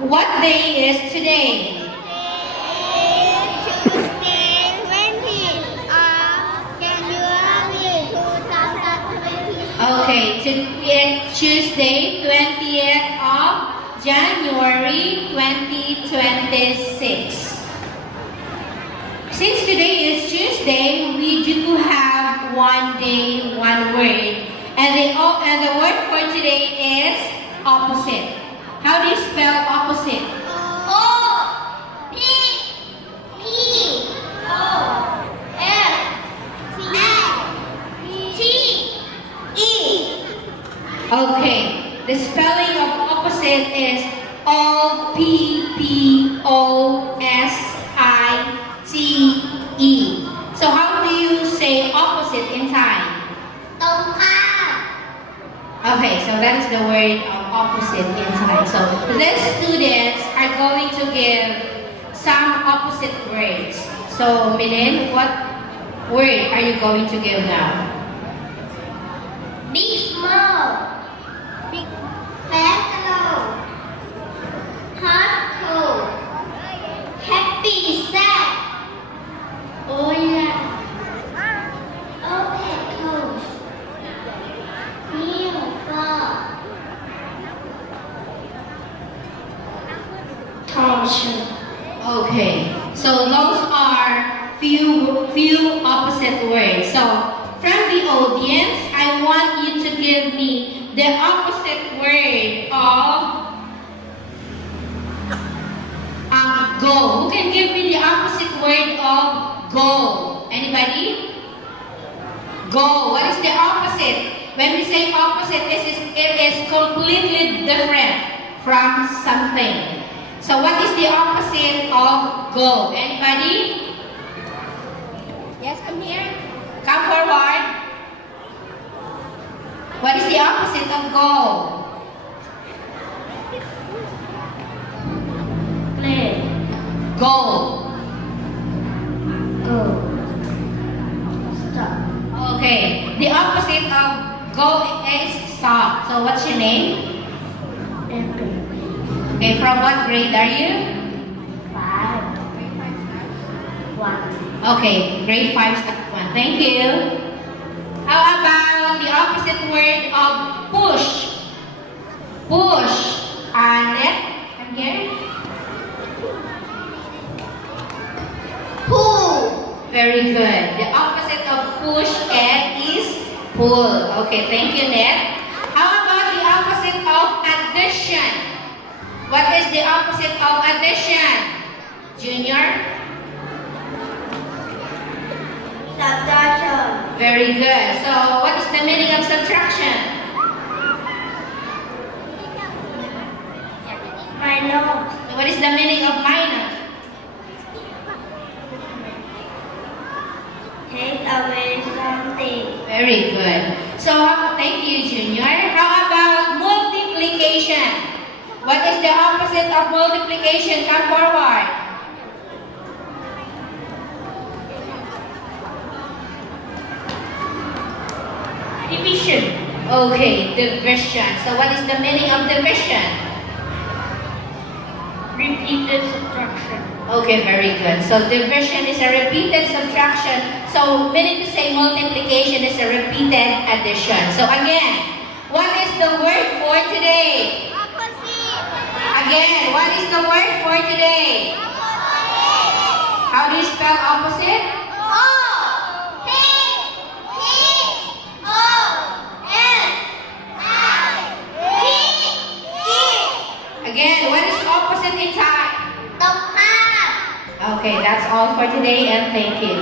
What day is today? Tuesday, 20th of January 2026. Okay, it's Tuesday, 20th of January 2026. Since today is Tuesday, we do have one day, one word. And the word for today is opposite. How do you spell opposite? Okay, the spelling of opposite is OPPOSITE. So how do you say opposite in Thai? Okay, so that's the word of opposite in Thai. So the students are going to give some opposite words. So Milin, what word are you going to give now? Big small, big fast slow, hot cold, happy sad, oh yeah, okay cold, new fall, torture. Okay, so those are few opposite words. So from the audience, I want you to give me the opposite word of go. Who can give me the opposite word of go? Anybody? Go. What is the opposite? When we say opposite, it is completely different from something. So what is the opposite of go? Anybody? Yes, come here. Come forward. What is the opposite of go? Play. Go. Go. Stop. Okay. The opposite of go is stop. So what's your name? Epic. Okay, from what grade are you? 5. 1. Okay, grade 5 step 1. Thank you. How about the opposite word of push? Push. Annette, come here. Pull. Very good. The opposite of push is pull. Okay, thank you, Ned. How about the opposite of addition? What is the opposite of addition? Junior? Subtraction. Very good. So, what is the meaning of subtraction? Minus. What is the meaning of minus? Take away something. Very good. So, thank you, Junior. How about multiplication? What is the opposite of multiplication? Come forward. Division. Okay, division. So, what is the meaning of division? Repeated subtraction. Okay, very good. So, division is a repeated subtraction. So, meaning to say multiplication is a repeated addition. So, again, what is the word for today? Opposite. Again, what is the word for today? How do you spell opposite? Again, what is opposite in Thai? Okay, that's all for today and thank you.